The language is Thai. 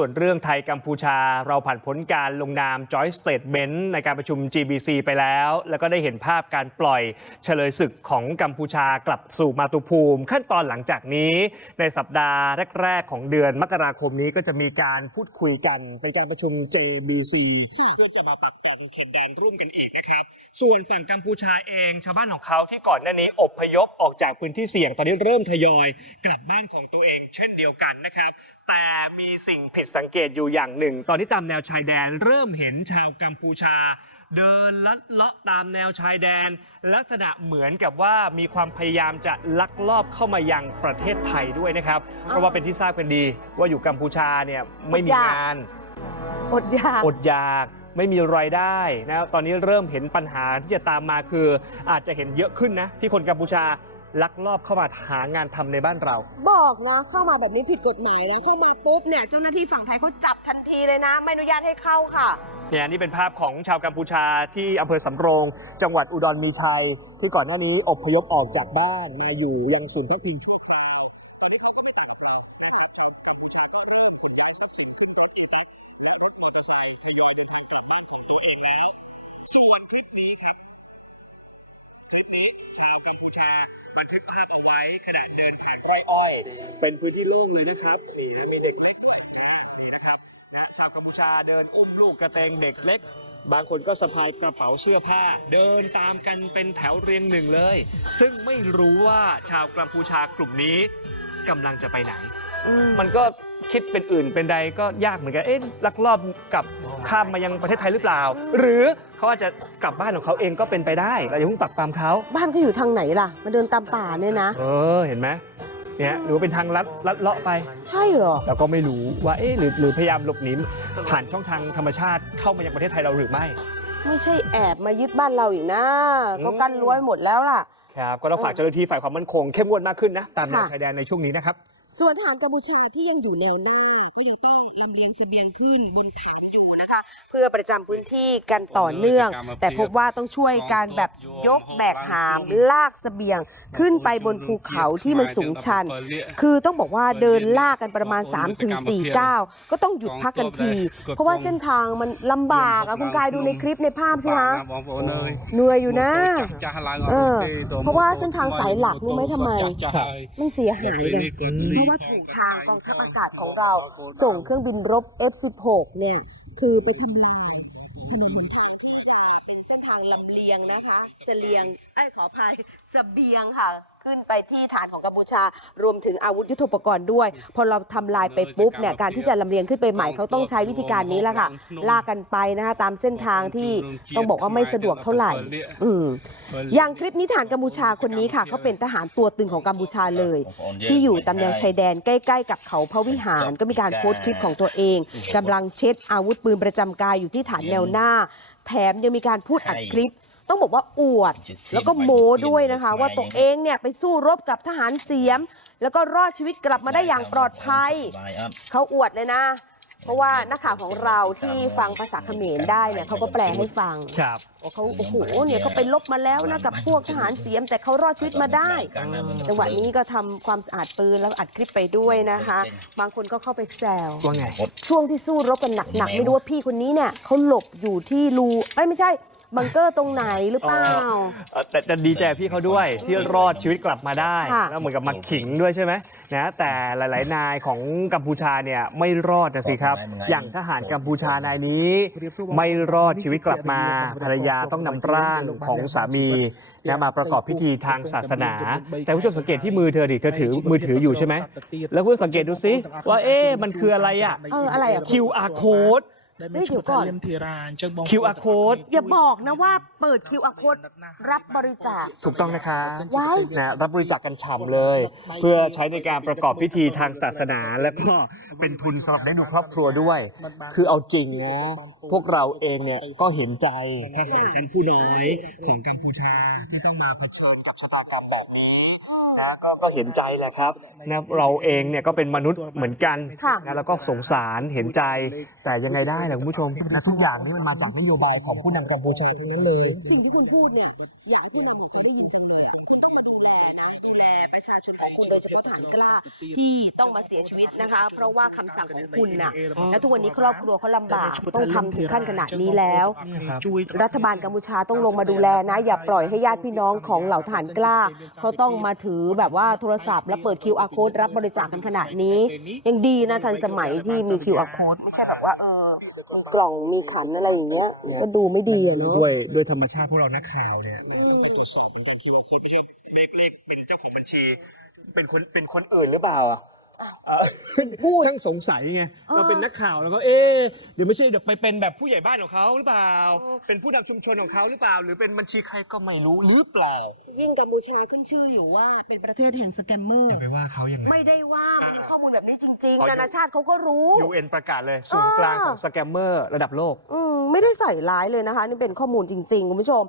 ส่วนเรื่องไทยกัมพูชาเราผ่านพ้นการลงนาม Joint Statement ในการประชุม GBC ไปแล้ว แล้วก็ได้เห็นภาพการปล่อยเฉลยศึกของกัมพูชากลับสู่มาตุภูมิ ขั้นตอนหลังจากนี้ ในสัปดาห์แรก ๆ ของเดือนมกราคมนี้ก็จะมีการพูดคุยกันเป็นการประชุม JBC เพื่อจะมาปรับแต่งเขตแดนร่วมกันเองนะครับ ส่วนฝั่งกัมพูชาเองชาวบ้านของเขาที่ก่อนหน้านี้อพยพออกจากพื้นที่เสี่ยงตอนนี้เริ่มทยอย กลับบ้านของตัวเองเช่นเดียวกันนะครับ แต่มีสิ่งผิดสังเกตอยู่อย่างหนึ่ง ตอนที่ตามแนวชายแดน เริ่มเห็นชาวกัมพูชา เดินลัดเลาะตามแนวชายแดน ลักษณะเหมือนกับว่ามีความพยายามจะลักลอบเข้ามายังประเทศไทยด้วยนะครับเพราะว่าเป็นที่ทราบกันดีว่าอยู่กัมพูชาเนี่ยไม่มีงาน อดอยาก อดอยาก ไม่มีรายได้นะตอนนี้เริ่มเห็นปัญหาที่จะตามมาคือ อาจจะเห็นเยอะขึ้นนะ ที่คนกัมพูชาลักลอบเข้ามาหางานทำในบ้านเรา บอกเนาะเข้ามาแบบนี้ผิดกฎหมายแล้วเข้ามาปุ๊บเนี่ยเจ้าหน้าที่ฝั่งไทยเขาจับทันทีเลยนะ ไม่อนุญาตให้เข้าค่ะเนี่ยนี่เป็นภาพของชาวกัมพูชาที่อำเภอสำโรง จังหวัดอุดรมีชัย ที่ก่อนหน้านี้อพยพออกจากบ้านมาอยู่ยังศูนย์พักพิงชั่ว ยอยเดินทางกลับบ้านของตัวเองแล้ว ส่วนคลิปนี้ครับ คลิปนี้ชาวกัมพูชาบันทึกภาพเอาไว้ขณะเดินทางไร่อ้อย เป็นพื้นที่โล่งเลยนะครับนี่ฮะมีเด็กเล็กด้วยนี่นะครับนะชาวกัมพูชาเดินอุ้มลูกกระเตงเด็กเล็ก บางคนก็สะพายกระเป๋าเสื้อผ้า เดินตามกันเป็นแถวเรียงหนึ่งเลย ซึ่งไม่รู้ว่าชาวกัมพูชากลุ่มนี้กำลังจะไปไหน มันก็ คิดเป็นอื่นเป็นใดก็ยากเหมือนกัน เอ๊ะลักลอบกลับข้ามมายังประเทศไทยหรือเปล่า หรือเขาอาจจะกลับบ้านของเขาเองก็เป็นไปได้เราอย่าเพิ่งปักปามเขาบ้านก็อยู่ทางไหนล่ะ มาเดินตามป่าเนี่ยนะ เออเห็นไหมเนี่ยหรือว่าเป็นทางลัดลัดเลาะไป ใช่เหรอเราก็ไม่รู้ว่าเอ๊ะหรือหรือพยายามหลบหนีผ่านช่องทางธรรมชาติเข้ามายังประเทศไทยเราหรือไม่ ไม่ใช่แอบมายึดบ้านเราอีกนะอืมเขากั้นรั้วไว้หมดแล้วล่ะ ครับก็ต้องฝากเจ้าหน้าที่ฝ่ายความมั่นคงเข้มงวดมากขึ้นนะตามแนวค่ะชายแดนในช่วงนี้นะครับ ส่วนทหารกัมพูชาที่ยังอยู่แนวหน้าก็เลยต้องลำเลียงเสบียงขึ้นบนฐานอยู่ นะคะ เพื่อประจำพื้นที่กันต่อเนื่อง แต่พบว่าต้องช่วยการแบบยกแบกหามลากเสบียงขึ้นไปบนภูเขาที่มันสูงชัน คือต้องบอกว่าเดินลากกันประมาณ 3-4ถึงก้าวก็ต้องหยุดพักกันที เพราะว่าเส้นทางมันลำบากอะคุณกายดูในคลิปในภาพสิคะเหนื่อยอยู่นะเพราะว่าเส้นทางสายหลักรู้ไหมทำไมมันเสียหายเลยเพราะว่าถูกทางกองทัพอากาศของเราส่งเครื่องบินรบ F16 เนี่ย คือไปทำลายถนนหนทาง ทางลำเลียงนะคะเสลียงไอ้ยขออภัยเสบียงค่ะ ขึ้นไปที่ฐานของกัมพูชา รวมถึงอาวุธยุทโธปกรณ์ด้วย พอเราทำลายไปปุ๊บเนี่ยการที่จะลำเลียงขึ้นไปใหม่เขาต้องใช้วิธีการนี้แหละค่ะลากกันไปนะคะตามเส้นทางที่ต้องบอกว่าไม่สะดวกเท่าไหร่ อืม อย่างคลิปนี้ฐานกัมพูชาคนนี้ค่ะเขาเป็นทหารตัวตึงของกัมพูชาเลย ที่อยู่ตามแนวชายแดนใกล้ ๆ กับเขาพระวิหารก็มีการโพสต์คลิปของตัวเองกำลังเช็ดอาวุธปืนประจำกายอยู่ที่ฐานแนวหน้า แถมยังมีการพูดอัดคลิป ต้องบอกว่าอวด แล้วก็โม้ด้วยนะคะ ว่าตัวเองเนี่ยไปสู้รบกับทหารเสียม แล้วก็รอดชีวิตกลับมาได้อย่างปลอดภัย เขาอวดเลยนะ เพราะว่านักข่าวของเราที่ฟังภาษาเขมรได้เนี่ยเขาก็แปลให้ฟังครับว่าเขาโอ้โหเนี่ยเขาไปลบมาแล้วนะกับพวกทหารเสียม แต่เขารอดชีวิตมาได้จังหวะนี้ก็ทำความสะอาดปืนแล้วอัดคลิปไปด้วยนะคะ บางคนก็เข้าไปแซว ว่าไง ช่วงที่สู้รบกันหนักๆ ไม่รู้ว่าพี่คนนี้เนี่ยเขาหลบอยู่ที่รูเอ้ยไม่ใช่ บังเกอร์ตรงไหนหรือเปล่า เอ่อแต่แต่ดีใจพี่เขาด้วยที่รอดชีวิตกลับมาได้ ค่ะ แล้วเหมือนกับมาขิงด้วยใช่ไหม นะแต่หลาย ๆ นายของกัมพูชาเนี่ยไม่รอดนะสิครับ อย่างทหารกัมพูชานายนี้ ไม่รอดชีวิตกลับมาภรรยาต้องนำร่างของสามีนะมาประกอบพิธีทางศาสนา แต่ผู้ชมสังเกตที่มือเธอดิเธอถือมือถืออยู่ใช่ไหมแล้วคุณสังเกตดูสิว่าเอ๊ะมันคืออะไรอะเอ ออะไรอะ QR code เฮ้ยเดี๋ยวก่อน QR code อย่าบอกนะว่าเปิด QR code รับบริจาค ถูกต้องนะคะว้าย นะรับบริจาคกันฉ่ำเลย เพื่อใช้ในการประกอบพิธีทางศาสนา แล้วก็เป็นทุนสำหรับได้ดูครอบครัวด้วย คือเอาจริงนะพวกเราเองเนี่ยก็เห็นใจทหารชั้นผู้น้อยของกัมพูชาที่ต้องมาเผชิญกับชะตากรรมแบบนี้นะก็ก็เห็นใจแหละครับนะเราเองเนี่ยก็เป็นมนุษย์เหมือนกันค่ะ นะแล้วก็สงสารเห็นใจแต่ยังไงได้ล่ะคุณผู้ชมนะทุกอย่างนี่มันมาจากนโยบายของผู้นำกัมพูชาทั้งนั้นเลย สิ่งที่คุณพูดเนี่ยอยากให้ผู้นำของเขาได้ยินจังเลยอะ แลประชาชนของคุณโดยเฉพาะทหารกล้าที่ต้องมาเสียชีวิตนะคะ เพราะว่าคำสั่งของคุณน่ะและทุกวันนี้ครอบครัวเขาลำบากต้องทำถึงขั้นขนาดนี้แล้ว รัฐบาลกัมพูชาต้องลงมาดูแลนะ อย่าปล่อยให้ญาติพี่น้องของเหล่าทหารกล้า เขาต้องมาถือแบบว่าโทรศัพท์ แล้วเปิด QR code รับบริจาคกันขนาดนี้ ยังดีนะทันสมัยที่มี QR code ไม่ใช่แบบว่าเออมีกล่องมีขันอะไรอย่างเงี้ยก็ดูไม่ดีอะเนาะ ด้วยด้วยธรรมชาติพวกเรานักข่าวเนี่ยต้องตรวจสอบเหมือนกันคิดว่าคนไม่ใช่เลขเลขเป็นเจ้าของบัญชี เป็นคนเป็นคนอื่นหรือเปล่าอะเออพูด ช่างสงสัยไงเออเราเป็นนักข่าวแล้วก็เอ๊ะเดี๋ยวไม่ใช่เดี๋ยวไปเป็นแบบผู้ใหญ่บ้านของเขาหรือเปล่าเป็นผู้นำชุมชนของเขาหรือเปล่า หรือเป็นบัญชีใครก็ไม่รู้หรือเปล่ายิ่งกัมพูชาขึ้นชื่ออยู่ว่าเป็นประเทศแห่งสแกมเมอร์ อย่าไปว่าเขาอย่างนั้นไม่ได้ว่ามันมีข้อมูลแบบนี้จริงอ๋อๆนานาชาติเขาก็รู้ UN ประกาศเลยศูนย์กลางของสแกมเมอร์ระดับโลก อืมไม่ได้ใส่ร้ายเลยนะคะ นี่เป็นข้อมูลจริง ๆ คุณผู้ชม